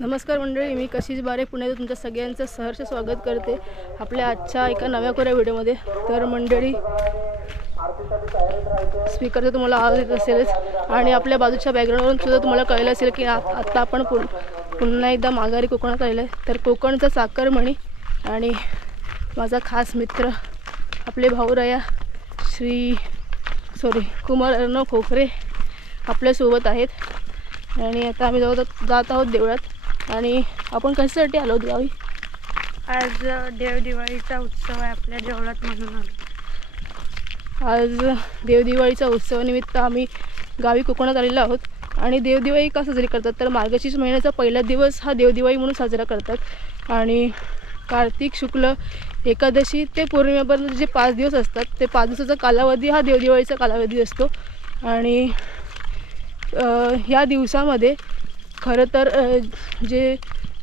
नमस्कार मंडळी, मी कशिश बारे पुण्यात तुमच्या सगळ्यांचं सहर्ष स्वागत करते आपल्या आजच्या एका नव्या कोऱ्या व्हिडिओमध्ये। तर मंडळी, स्पीकरचा तुम्हाला आवाज येत असेलच आणि आपल्या बाजूच्या बॅकग्राऊंडवरून सुद्धा तुम्हाला कळलं असेल की आता आपण पुन्हा एकदा माघारी कोकणात आलेलो आहे। तर कोकणचा साखरमणी आणि माझा खास मित्र आपले भाऊराया कुमार अर्णव खोखरे आपल्यासोबत आहेत आणि आता आम्ही जात आहोत देवळात। आणि आपण कशासाठी आलो गावी? आज देवदिवाळीचा उत्सव आहे आपल्या देवळात म्हणून आलो। आज देवदिवाळीचा उत्सवानिमित्त आम्ही गावी कोकणात आलेलो आहोत। आणि देवदिवाळी का साजरी करतात तर मार्गशीर्ष महिन्याचा पहिला दिवस हा देवदिवाळी म्हणून साजरा करतात आणि कार्तिक शुक्ल एकादशी ते पौर्णिमेपर्यंत जे 5 दिवस असतात ते 5 दिवसाचा कालावधी हा देवदिवाळीचा कालावधी असतो। आणि ह्या दिवसामध्ये खरं तर जे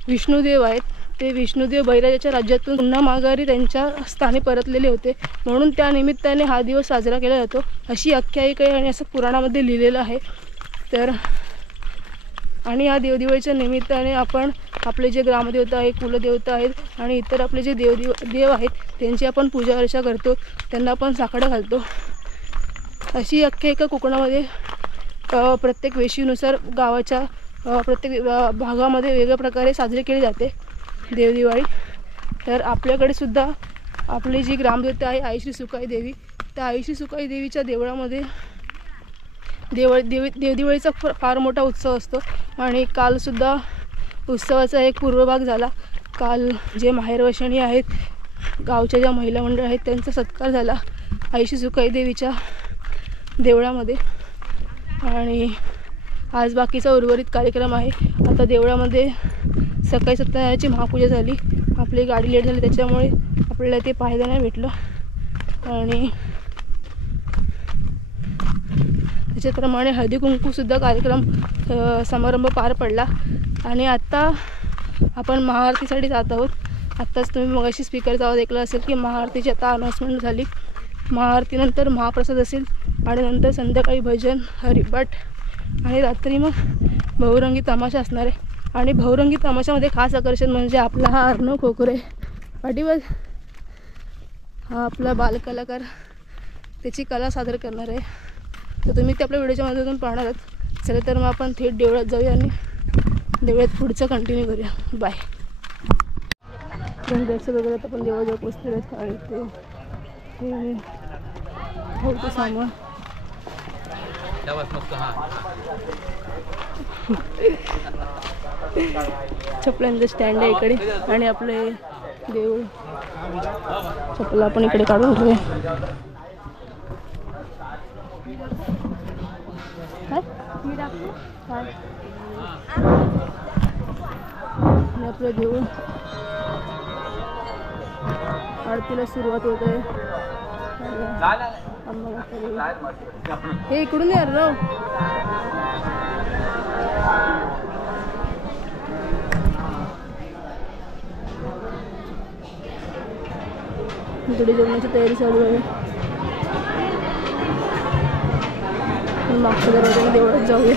विष्णुदेव आहेत ते विष्णुदेव बळीराजाच्या राज्यातून पुन्हा माघारी त्यांच्या स्थानी परतलेले होते, म्हणून त्या निमित्ताने हा दिवस साजरा केला जातो अशी आख्यायिका आहे आणि असं पुराणामध्ये लिहिलेलं आहे। तर आणि या देवदिवाळीच्या निमित्ताने आपण आपले जे ग्रामदेवता आहे, कुलदेवता आहेत आणि इतर आपले जे देव आहेत त्यांची आपण पूजा अर्चा करतो, त्यांना आपण साकडं घालतो। अशी आख्यायिका कोकणामध्ये प्रत्येक वेशीनुसार गावाच्या प्रत्येक भागामध्ये वेगळ्या प्रकारे साजरी केली जाते देवदिवाळी। तर आपल्याकडे सुद्धा आपली जी ग्रामदेवता आहे आई श्री सुकाई देवी, त्या आई श्री सुकाई देवीच्या देवळामध्ये देवदिवाळीचा फार मोठा उत्सव असतो। आणि कालसुद्धा उत्सवाचा एक पूर्वभाग झाला। काल जे माहेरवशणी आहेत गावच्या ज्या महिला मंडळ आहेत त्यांचा सत्कार झाला आई श्री सुकाई देवीच्या देवळामध्ये। आणि आज बाकीचा उर्वरित कार्यक्रम आहे। आता देवळामध्ये सकाळी सत्यनारायणाची महापूजा झाली, आपली गाडी लेट झाली त्याच्यामुळे आपल्याला ते पाहायला नाही भेटलं। आणि त्याच्याप्रमाणे हळदी कुंकूसुद्धा कार्यक्रम समारंभ पार पडला। आणि आता आपण महाआरतीसाठी जात आहोत। आत्ताच तुम्ही मगाशी स्पीकरचा आवाज ऐकला असेल की महाआरतीची आता अनाऊन्समेंट झाली। महाआरतीनंतर महाप्रसाद असेल आणि नंतर संध्याकाळी भजन, हरिपाठ आणि रात्री मग बहुरंगी तमाशा असणार आहे। आणि बहुरंगी तमाशामध्ये खास आकर्षण म्हणजे आपला हा अर्णव खोखरे पाठीवर हा आपला बालकलाकार त्याची कला सादर करणार आहे। तर तुम्ही ते आपल्या व्हिडिओच्या माध्यमातून पाहणार आहात। चला तर मग आपण थेट देवळात जाऊया आणि देवळात पुढचं कंटिन्यू करूया। बाय। दर्शन वगैरे आता आपण देवळाजवळ पोचलेलो आहेत आणि ते होतं सामान चपलांचं स्टँड आहे इकडे आणि आपले देऊळ चपला आपण इकडे काढून ठेवूया। आपलं देऊळ आरतीला सुरुवात होत आहे। हे इकडून यार राव इकडे जेवणाची तयारी चालू आहे। मागच्या दरवाजाने देवळात जाऊया।